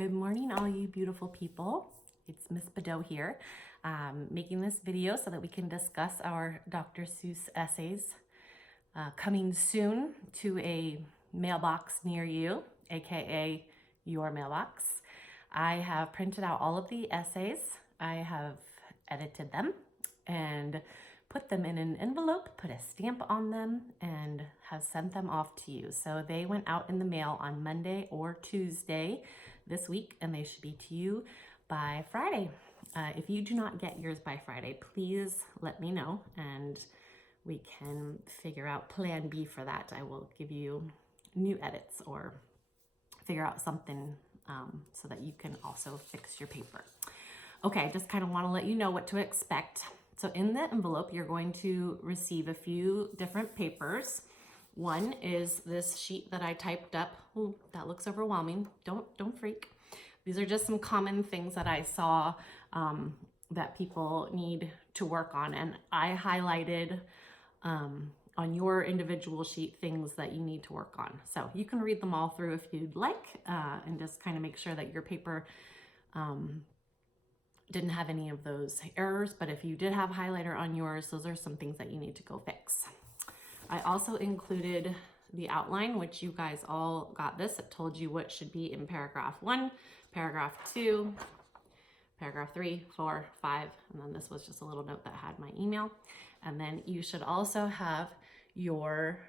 Good morning, all you beautiful people. It's Miss Bio here, making this video so that we can discuss our Dr. Seuss essays coming soon to a mailbox near you, aka your mailbox. I have printed out all of the essays. I have edited them and put them in an envelope, put a stamp on them, and have sent them off to you. So they went out in the mail on Monday or Tuesday this week, and they should be to you by Friday. If you do not get yours by Friday, please let me know, and we can figure out plan B for that. I will give you new edits or figure out something so that you can also fix your paper. Okay, I just kind of want to let you know what to expect. So in the envelope, you're going to receive a few different papers. One is this sheet that I typed up. Ooh, that looks overwhelming. Don't freak. These are just some common things that I saw that people need to work on. And I highlighted on your individual sheet things that you need to work on. So you can read them all through if you'd like, and just kind of make sure that your paper didn't have any of those errors. But if you did have highlighter on yours, those are some things that you need to go fix. I also included the outline, which you guys all got this. It told you what should be in paragraph 1, paragraph 2, paragraph 3, 4, 5, and then this was just a little note that had my email. And then you should also have your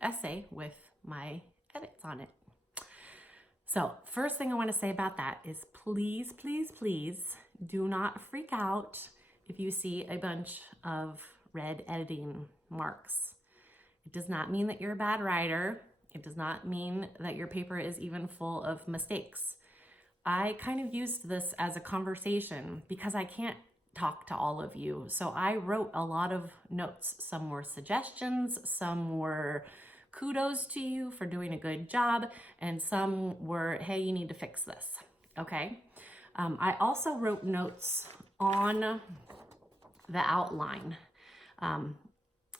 essay with my edits on it. So first thing I want to say about that is please, please, please do not freak out if you see a bunch of red editing marks. It does not mean that you're a bad writer. It does not mean that your paper is even full of mistakes. I kind of used this as a conversation because I can't talk to all of you. So I wrote a lot of notes. Some were suggestions, some were kudos to you for doing a good job, and some were, hey, you need to fix this, okay? I also wrote notes on the outline.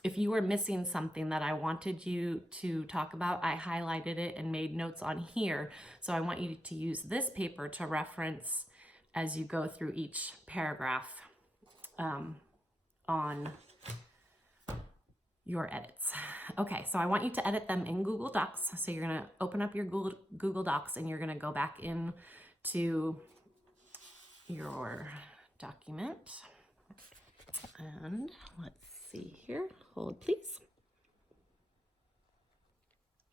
If you were missing something that I wanted you to talk about, I highlighted it and made notes on here. So I want you to use this paper to reference as you go through each paragraph on your edits. Okay, so I want you to edit them in Google Docs. So you're gonna open up your Google Docs and you're gonna go back into your document. And let's see here, hold please.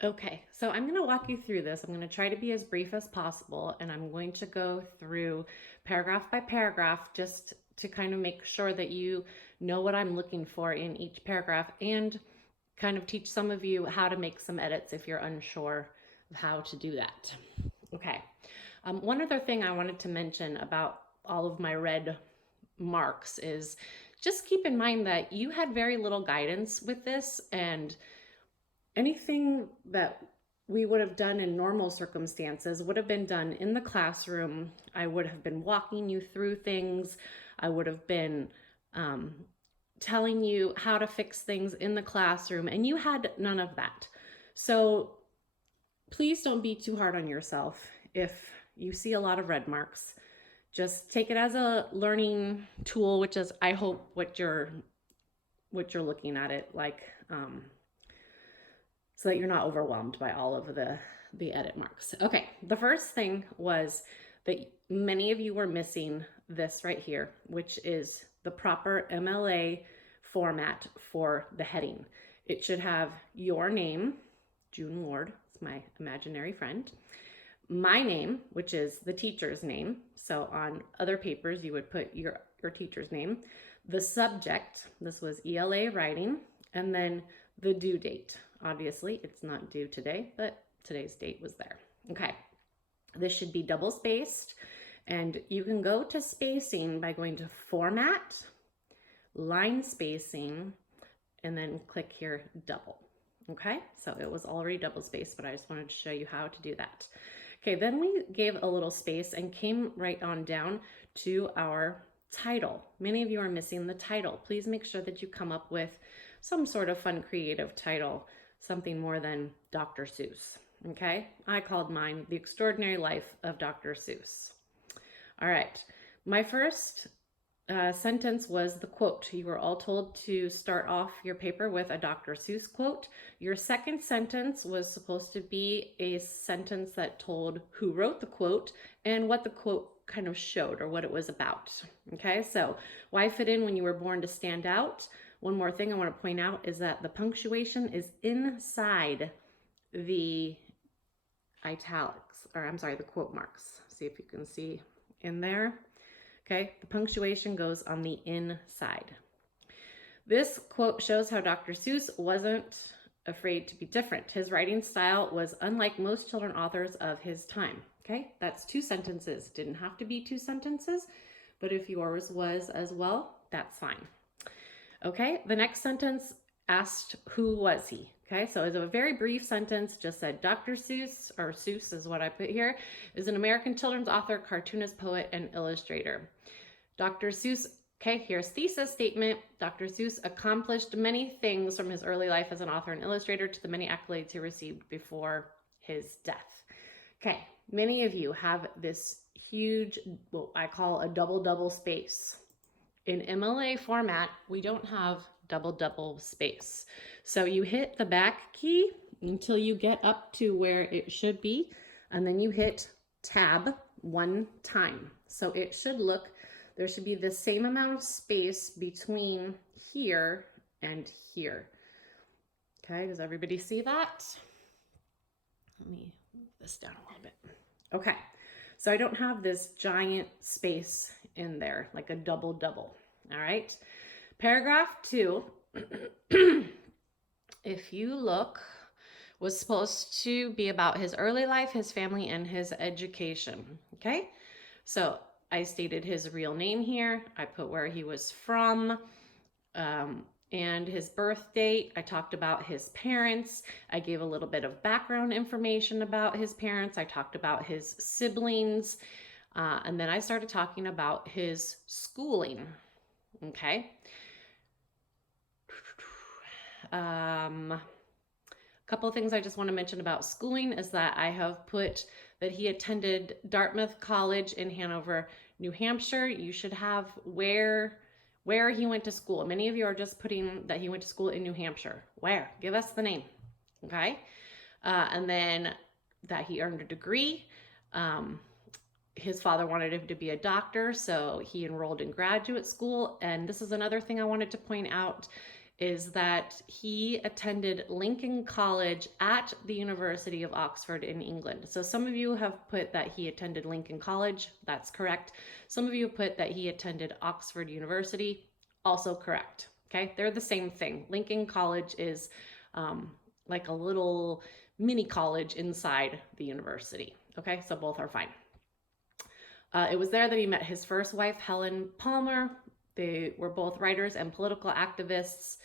Okay, so I'm gonna walk you through this. I'm gonna try to be as brief as possible, and I'm going to go through paragraph by paragraph just to kind of make sure that you know what I'm looking for in each paragraph, and kind of teach some of you how to make some edits if you're unsure of how to do that. Okay, one other thing I wanted to mention about all of my red marks is just keep in mind that you had very little guidance with this, and anything that we would have done in normal circumstances would have been done in the classroom. I would have been walking you through things. I would have been telling you how to fix things in the classroom, and you had none of that. So please don't be too hard on yourself if you see a lot of red marks. Just take it as a learning tool, which is, I hope, what you're looking at it like, so that you're not overwhelmed by all of the edit marks. Okay, the first thing was that many of you were missing this right here, which is the proper MLA format for the heading. It should have your name, June Ward, it's my imaginary friend, my name, which is the teacher's name. So on other papers, you would put your teacher's name, the subject, this was ELA writing, and then the due date. Obviously, it's not due today, but today's date was there. Okay, this should be double spaced, and you can go to spacing by going to Format, Line Spacing, and then click here, double. Okay, so it was already double spaced, but I just wanted to show you how to do that. Okay, then we gave a little space and came right on down to our title. Many of you are missing the title. Please make sure that you come up with some sort of fun, creative title, something more than Dr. Seuss. okay? I called mine The Extraordinary Life of Dr. Seuss. All right, my first sentence was the quote. You were all told to start off your paper with a Dr. Seuss quote. Your second sentence was supposed to be a sentence that told who wrote the quote and what the quote kind of showed or what it was about. Okay, so why fit in when you were born to stand out? One more thing I want to point out is that the punctuation is inside the italics, or I'm sorry, the quote marks. See if you can see in there. Okay, the punctuation goes on the inside. This quote shows how Dr. Seuss wasn't afraid to be different. His writing style was unlike most children authors of his time. Okay, that's 2 sentences. Didn't have to be 2 sentences, but if yours was as well, that's fine. Okay, the next sentence asked, who was he? Okay, so it's a very brief sentence, just said Dr. Seuss, or Seuss is what I put here, is an American children's author, cartoonist, poet, and illustrator. Dr. Seuss, okay, here's thesis statement. Dr. Seuss accomplished many things from his early life as an author and illustrator to the many accolades he received before his death. Okay, many of you have this huge, what I call a double space. In MLA format, we don't have double space. So you hit the back key until you get up to where it should be, and then you hit tab 1 time. So it should look, there should be the same amount of space between here and here. Okay, does everybody see that? Let me move this down a little bit. Okay, so I don't have this giant space in there, like a double. All right, paragraph 2, if you look, was supposed to be about his early life, his family, and his education. Okay, so I stated his real name here. I put where he was from and his birth date. I talked about his parents. I gave a little bit of background information about his parents. I talked about his siblings. And then I started talking about his schooling. Okay. A couple of things I just want to mention about schooling is that I have put that he attended Dartmouth College in Hanover, New Hampshire. You should have where he went to school. Many of you are just putting that he went to school in New Hampshire. Where? Give us the name. Okay. And then that he earned a degree. His father wanted him to be a doctor, so he enrolled in graduate school. And this is another thing I wanted to point out is that he attended Lincoln College at the University of Oxford in England. So some of you have put that he attended Lincoln College. That's correct. Some of you put that he attended Oxford University. Also correct. Okay, they're the same thing. Lincoln College is like a little mini college inside the university. Okay, so both are fine. It was there that he met his first wife, Helen Palmer. They were both writers and political activists.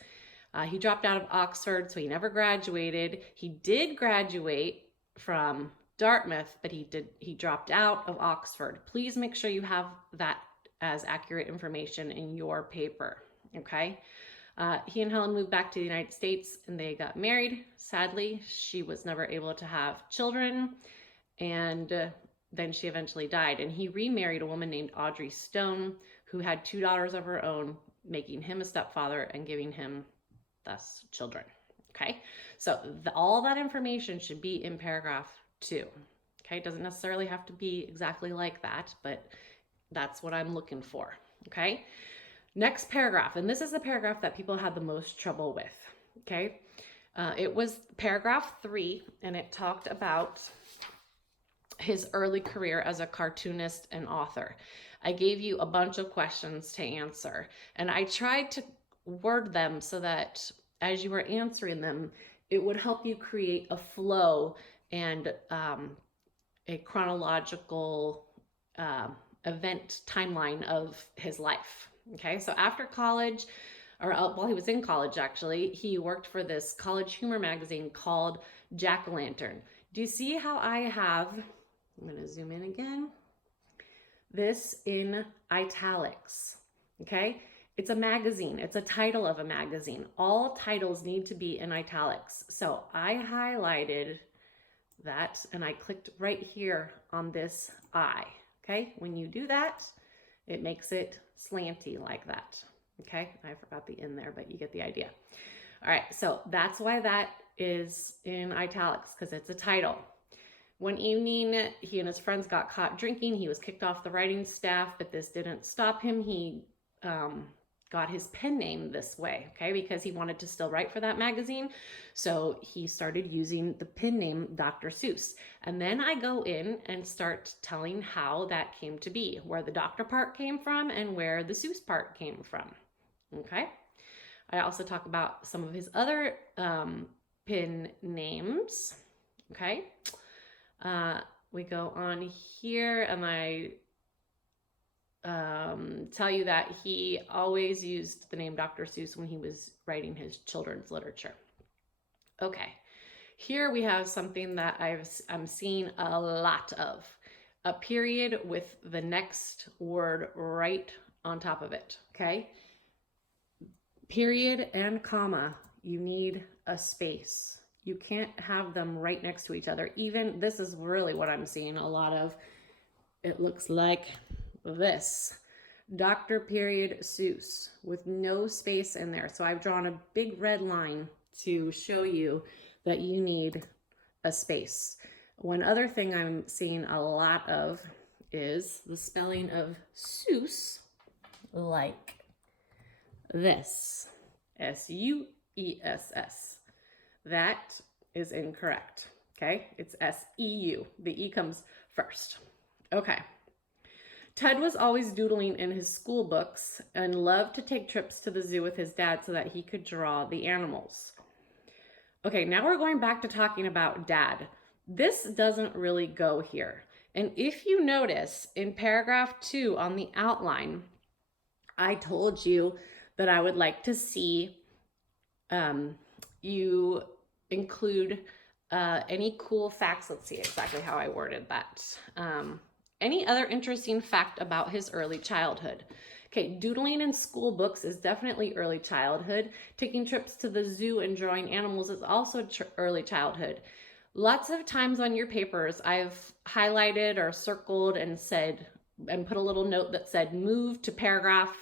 He dropped out of Oxford, so he never graduated. He did graduate from Dartmouth, but he dropped out of Oxford. Please make sure you have that as accurate information in your paper, okay? He and Helen moved back to the United States and they got married. Sadly, she was never able to have children, and then she eventually died. And he remarried a woman named Audrey Stone, who had 2 daughters of her own, making him a stepfather and giving him thus children. Okay, so all that information should be in paragraph 2. Okay, it doesn't necessarily have to be exactly like that, but that's what I'm looking for. Okay, next paragraph, and this is the paragraph that people had the most trouble with. Okay, it was paragraph 3, and it talked about his early career as a cartoonist and author. I gave you a bunch of questions to answer, and I tried to word them so that as you were answering them, it would help you create a flow and a chronological event timeline of his life. Okay, so after college, or while he was in college actually, he worked for this college humor magazine called Jack-O-Lantern. Do you see how I have, I'm going to zoom in again, this in italics? Okay, it's a magazine. It's a title of a magazine. All titles need to be in italics. So I highlighted that, and I clicked right here on this I. Okay, when you do that, it makes it slanty like that. Okay, I forgot the in there, but you get the idea. All right, so that's why that is in italics, because it's a title. One evening, he and his friends got caught drinking. He was kicked off the writing staff, but this didn't stop him. He got his pen name this way, okay, because he wanted to still write for that magazine. So he started using the pen name Dr. Seuss. And then I go in and start telling how that came to be, where the doctor part came from and where the Seuss part came from, okay? I also talk about some of his other pen names, okay? We go on here and I tell you that he always used the name Dr. Seuss when he was writing his children's literature. Okay, here we have something that I'm seeing a lot of. A period with the next word right on top of it, okay? Period and comma, you need a space. You can't have them right next to each other. Even, this is really what I'm seeing a lot of. It looks like this. Dr. period Seuss with no space in there. So I've drawn a big red line to show you that you need a space. One other thing I'm seeing a lot of is the spelling of Seuss like this. S-U-E-S-S. That is incorrect, okay? It's S-E-U. The E comes first. Okay. Ted was always doodling in his school books and loved to take trips to the zoo with his dad so that he could draw the animals. Okay, now we're going back to talking about dad. This doesn't really go here. And if you notice in paragraph 2 on the outline, I told you that I would like to see you include any cool facts. Let's see exactly how I worded that. Any other interesting fact about his early childhood? Okay, doodling in school books is definitely early childhood. Taking trips to the zoo and drawing animals is also early childhood. Lots of times on your papers, I've highlighted or circled and said, and put a little note that said, move to paragraph,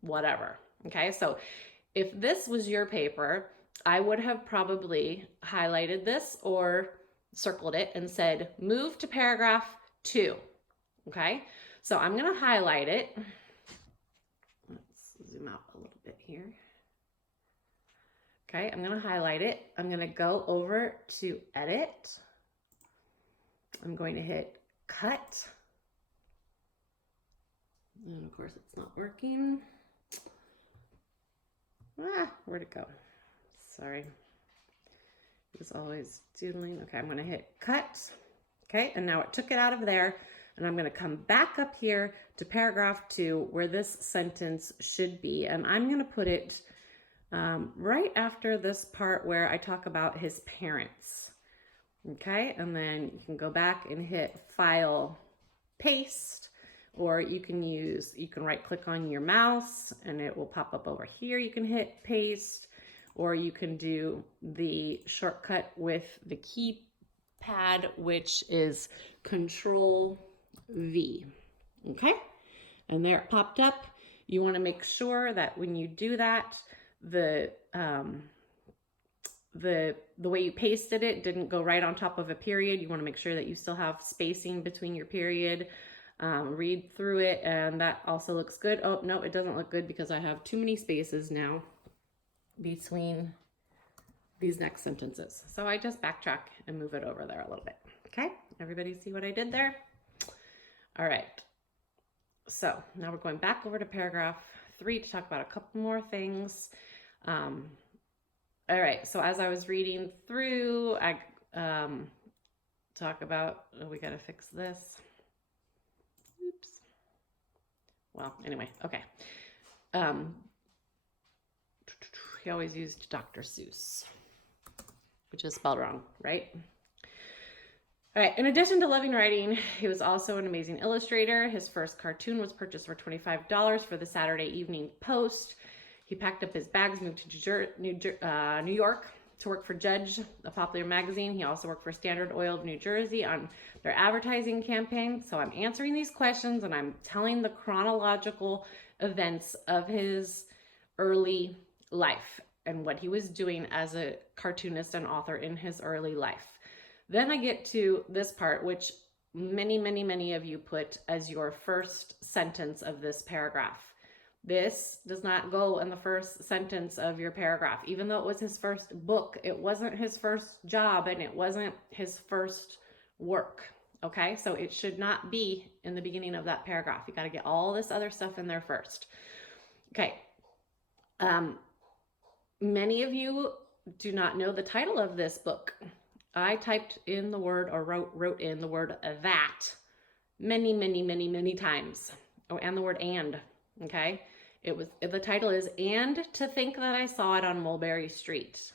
whatever. Okay, so if this was your paper, I would have probably highlighted this or circled it and said, move to paragraph 2. Okay, so I'm going to highlight it. Let's zoom out a little bit here. Okay, I'm going to highlight it. I'm going to go over to edit. I'm going to hit cut. And of course it's not working. Where'd it go? Sorry. It was always doodling. Okay, I'm going to hit cut. Okay, and now it took it out of there. And I'm going to come back up here to paragraph 2 where this sentence should be. And I'm going to put it right after this part where I talk about his parents. Okay, and then you can go back and hit File, Paste, or you can right click on your mouse and it will pop up over here. You can hit Paste, or you can do the shortcut with the keypad, which is Control V. Okay, and there it popped up. You want to make sure that when you do that, the way you pasted it didn't go right on top of a period. You want to make sure that you still have spacing between your period. Read through it, and that also looks good. Oh no, it doesn't look good because I have too many spaces now between these next sentences. So I just backtrack and move it over there a little bit. Okay, everybody see what I did there? All right, so now we're going back over to paragraph 3 to talk about a couple more things. All right, so as I was reading through, I talk about, we got to fix this. Oops. Well, anyway, okay. He always used Dr. Seuss, which is spelled wrong, right? All right, in addition to loving writing, he was also an amazing illustrator. His first cartoon was purchased for $25 for the Saturday Evening Post. He packed up his bags, moved to New York to work for Judge, a popular magazine. He also worked for Standard Oil of New Jersey on their advertising campaign. So I'm answering these questions and I'm telling the chronological events of his early life and what he was doing as a cartoonist and author in his early life. Then I get to this part, which many of you put as your first sentence of this paragraph. This does not go in the first sentence of your paragraph. Even though it was his first book, it wasn't his first job and it wasn't his first work. Okay, so it should not be in the beginning of that paragraph. You got to get all this other stuff in there first. Okay. Many of you do not know the title of this book. I typed in the word or wrote in the word that many times. Oh, and the word and. Okay. The title is "And to Think That I Saw It on Mulberry Street."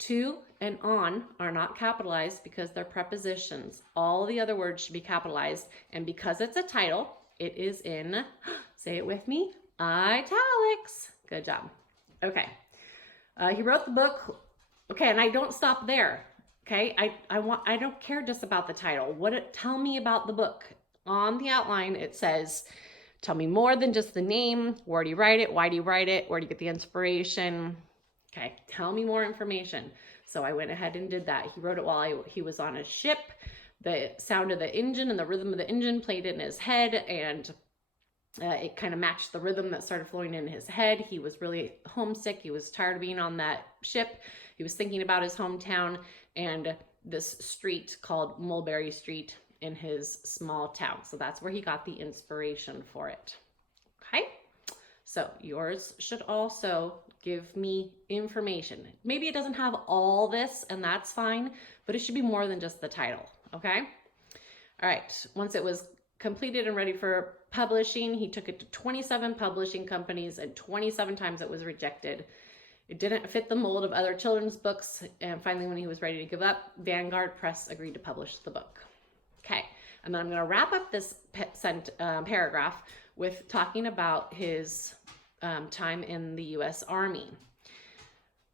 To and on are not capitalized because they're prepositions. All the other words should be capitalized. And because it's a title, it is in, say it with me, italics. Good job. Okay. He wrote the book. Okay. And I don't stop there. Okay. I don't care just about the title. Tell me about the book. On the outline, it says, tell me more than just the name. Where do you write it? Why do you write it? Where do you get the inspiration? Okay, tell me more information. So I went ahead and did that. He wrote it while he was on a ship. The sound of the engine and the rhythm of the engine played in his head, and it kind of matched the rhythm that started flowing in his head. He was really homesick. He was tired of being on that ship. He was thinking about his hometown and this street called Mulberry Street in his small town. So that's where he got the inspiration for it. Okay. So yours should also give me information. Maybe it doesn't have all this and that's fine, but it should be more than just the title. Okay. All right. Once it was completed and ready for publishing, he took it to 27 publishing companies and 27 times it was rejected. It didn't fit the mold of other children's books. And finally, when he was ready to give up, Vanguard Press agreed to publish the book. Okay, and then I'm going to wrap up this paragraph with talking about his time in the U.S. Army.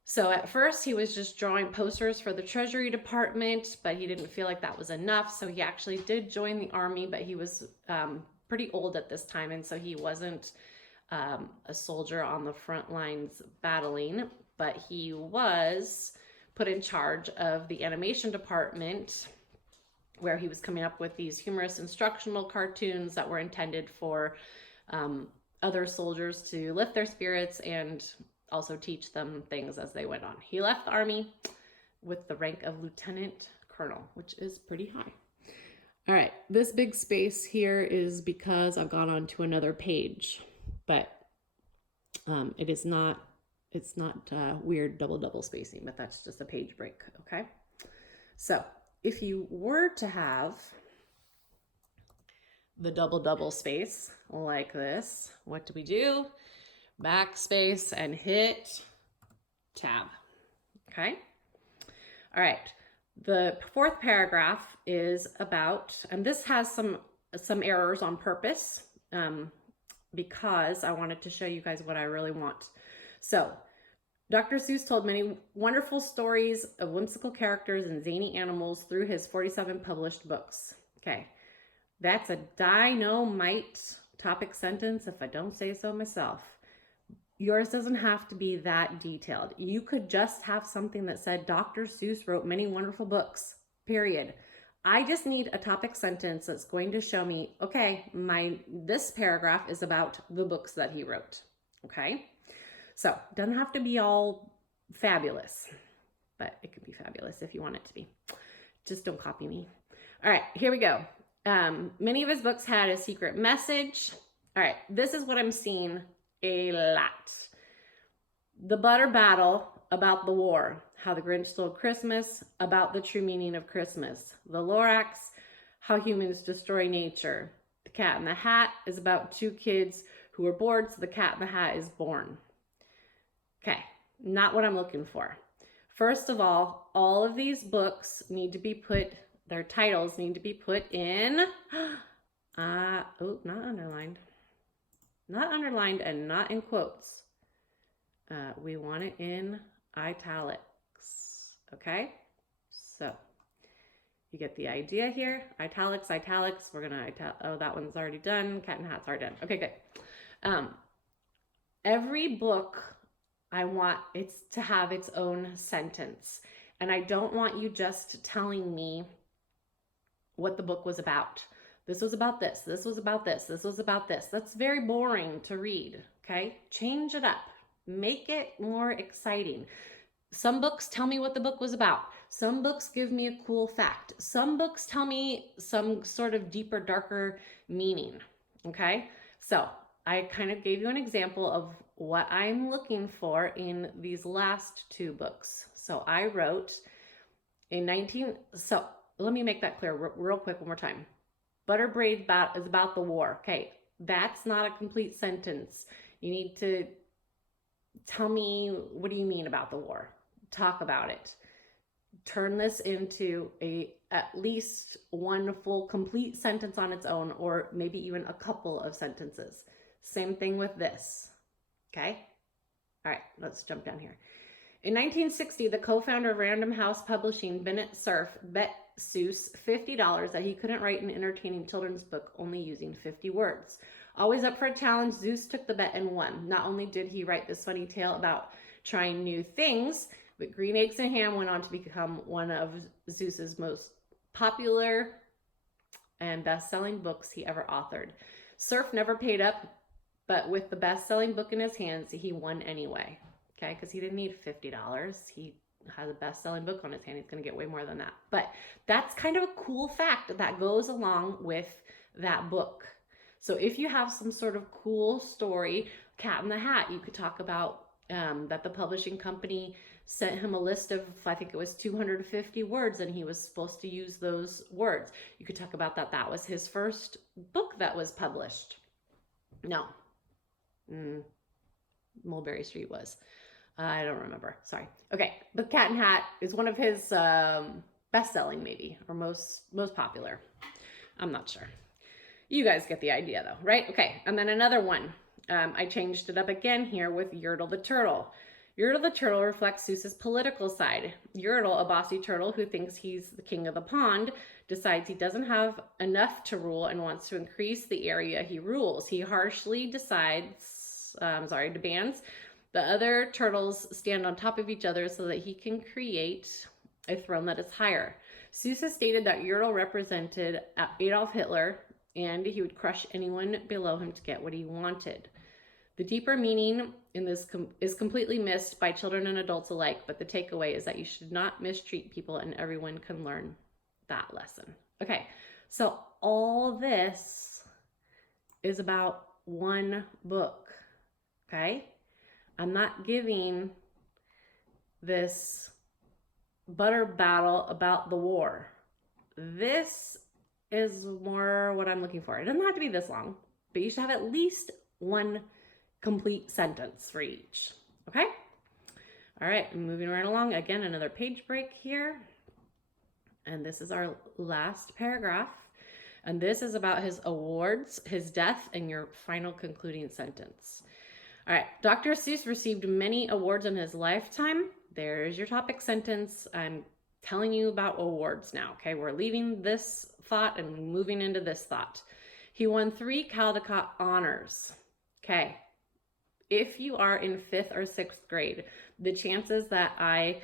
So at first he was just drawing posters for the Treasury Department, but he didn't feel like that was enough. So he actually did join the Army, but he was pretty old at this time, and so he wasn't a soldier on the front lines battling, but he was put in charge of the animation department, where he was coming up with these humorous instructional cartoons that were intended for other soldiers to lift their spirits and also teach them things as they went on. He left the Army with the rank of lieutenant colonel, which is pretty high. All right, this big space here is because I've gone on to another page, but it's not weird double spacing, but that's just a page break, okay? So if you were to have the double space like this, what do we do? Backspace and hit tab. Okay. All right. The fourth paragraph is about, and this has some errors on purpose because I wanted to show you guys what I really want. So Dr. Seuss told many wonderful stories of whimsical characters and zany animals through his 47 published books. Okay, that's a dynamite topic sentence if I don't say so myself. Yours doesn't have to be that detailed. You could just have something that said Dr. Seuss wrote many wonderful books, period. I just need a topic sentence that's going to show me, okay, this paragraph is about the books that he wrote, okay? So it doesn't have to be all fabulous, but it could be fabulous if you want it to be. Just don't copy me. All right, here we go. Many of his books had a secret message. All right, this is what I'm seeing a lot. The Butter Battle, about the war. How the Grinch Stole Christmas, about the true meaning of Christmas. The Lorax, how humans destroy nature. The Cat in the Hat is about two kids who were bored, so the Cat in the Hat is born. Okay, not what I'm looking for. First of all of these books need to be put, their titles need to be put in, not underlined. Not underlined and not in quotes. We want it in italics. Okay, so you get the idea here. Italics, italics. We're gonna oh, that one's already done. Cat and Hat's already done. Okay, good. Every book, I want it to have its own sentence, and I don't want you just telling me what the book was about. This was about this. This was about this. This was about this. That's very boring to read. Okay, change it up. Make it more exciting. Some books tell me what the book was about. Some books give me a cool fact. Some books tell me some sort of deeper, darker meaning. Okay, so I kind of gave you an example of what I'm looking for in these last two books. So I wrote so let me make that clear real quick one more time. Butter Braid is about the war. Okay, that's not a complete sentence. You need to tell me, what do you mean about the war? Talk about it. Turn this into at least one full complete sentence on its own, or maybe even a couple of sentences. Same thing with this. Okay? All right, let's jump down here. In 1960, the co-founder of Random House Publishing, Bennett Cerf, bet Seuss $50 that he couldn't write an entertaining children's book only using 50 words. Always up for a challenge, Seuss took the bet and won. Not only did he write this funny tale about trying new things, but Green Eggs and Ham went on to become one of Seuss's most popular and best-selling books he ever authored. Cerf never paid up, but with the best-selling book in his hands, he won anyway. Okay, because he didn't need $50. He has a best-selling book on his hand. He's going to get way more than that. But that's kind of a cool fact that goes along with that book. So if you have some sort of cool story, Cat in the Hat, you could talk about that the publishing company sent him a list of, I think it was 250 words, and he was supposed to use those words. You could talk about that. That was his first book that was published. No. Mulberry Street was. I don't remember. Sorry. Okay. But Cat and Hat is one of his best-selling, maybe, or most popular. I'm not sure. You guys get the idea, though, right? Okay. And then another one. I changed it up again here with Yertle the Turtle. Yertle the Turtle reflects Seuss's political side. Yertle, a bossy turtle who thinks he's the king of the pond, decides he doesn't have enough to rule and wants to increase the area he rules. He harshly demands the other turtles stand on top of each other so that he can create a throne that is higher. Seuss has stated that Yertle represented Adolf Hitler, and he would crush anyone below him to get what he wanted. The deeper meaning in this is completely missed by children and adults alike, but the takeaway is that you should not mistreat people, and everyone can learn that lesson. Okay, so all this is about one book, okay? I'm not giving this butter battle about the war. This is more what I'm looking for. It doesn't have to be this long, but you should have at least one complete sentence for each, okay? All right, moving right along. Again, another page break here. And this is our last paragraph. And this is about his awards, his death, and your final concluding sentence. All right, Dr. Seuss received many awards in his lifetime. There's your topic sentence. I'm telling you about awards now, okay? We're leaving this thought and moving into this thought. He won 3 Caldecott honors, okay? If you are in 5th or 6th grade, the chances that I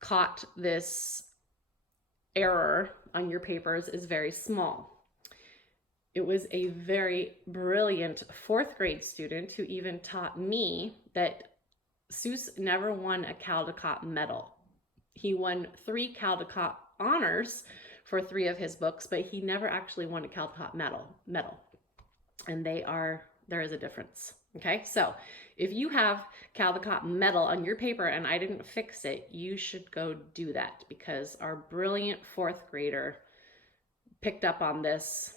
caught this error on your papers is very small. It was a very brilliant 4th grade student who even taught me that Seuss never won a Caldecott medal. He won 3 Caldecott honors for 3 of his books, but he never actually won a Caldecott medal. And there is a difference. Okay, so if you have Caldecott medal on your paper and I didn't fix it, you should go do that, because our brilliant 4th grader picked up on this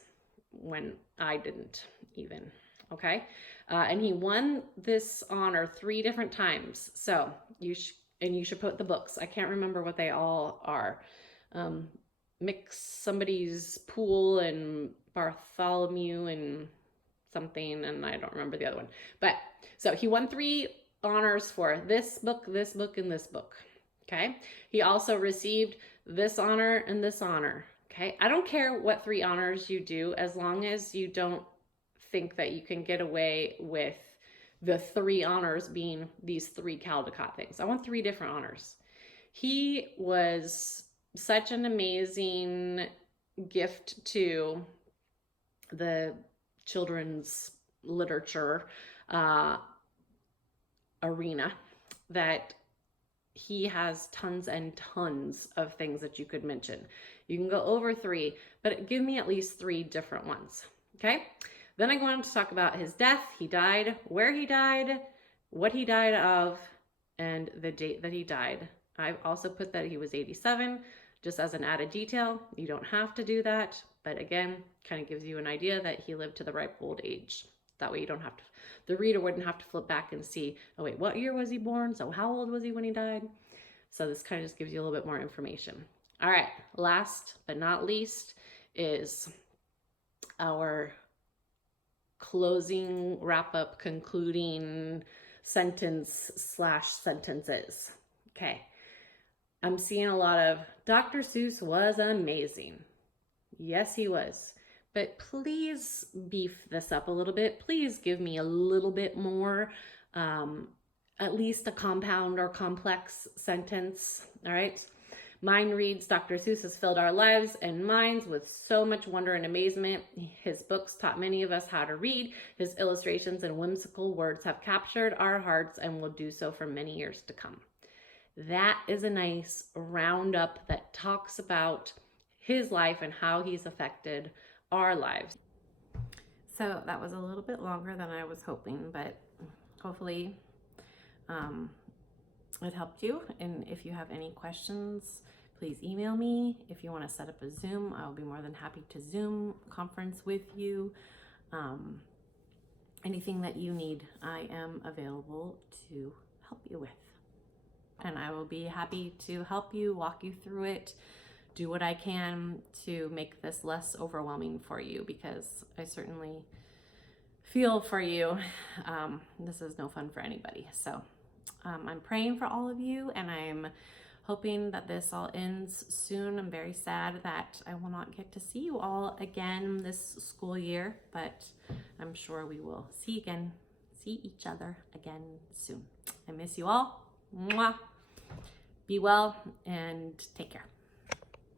when I didn't even, okay? And he won this honor 3 different times. So you should put the books. I can't remember what they all are. Mix Somebody's Pool and Bartholomew and something, and I don't remember the other one. But so he won 3 honors for this book, and this book. Okay. He also received this honor and this honor. Okay. I don't care what 3 honors you do, as long as you don't think that you can get away with the 3 honors being these 3 Caldecott things. I want 3 different honors. He was such an amazing gift to the children's literature arena that he has tons and tons of things that you could mention. You can go over 3, but give me at least 3 different ones. Okay. Then I go on to talk about his death. He died, where he died, what he died of, and the date that he died. I've also put that he was 87, just as an added detail. You don't have to do that, but again, kind of gives you an idea that he lived to the ripe old age. That way you don't have to, the reader wouldn't have to flip back and see, oh wait, what year was he born? So how old was he when he died? So this kind of just gives you a little bit more information. All right, last but not least is our closing, wrap up, concluding sentence / sentences. Okay. I'm seeing a lot of Dr. Seuss was amazing. Yes, he was. But please beef this up a little bit. Please give me a little bit more, at least a compound or complex sentence. All right. Mine reads, Dr. Seuss has filled our lives and minds with so much wonder and amazement. His books taught many of us how to read. His illustrations and whimsical words have captured our hearts and will do so for many years to come. That is a nice roundup that talks about his life and how he's affected our lives. So that was a little bit longer than I was hoping, but hopefully it helped you. And if you have any questions, please email me. If you want to set up a Zoom, I'll be more than happy to Zoom conference with you. Anything that you need, I am available to help you with. And I will be happy to help you, walk you through it, do what I can to make this less overwhelming for you, because I certainly feel for you. This is no fun for anybody. So I'm praying for all of you, and I'm hoping that this all ends soon. I'm very sad that I will not get to see you all again this school year, but I'm sure we will see each other again soon. I miss you all. Mwah. Be well and take care.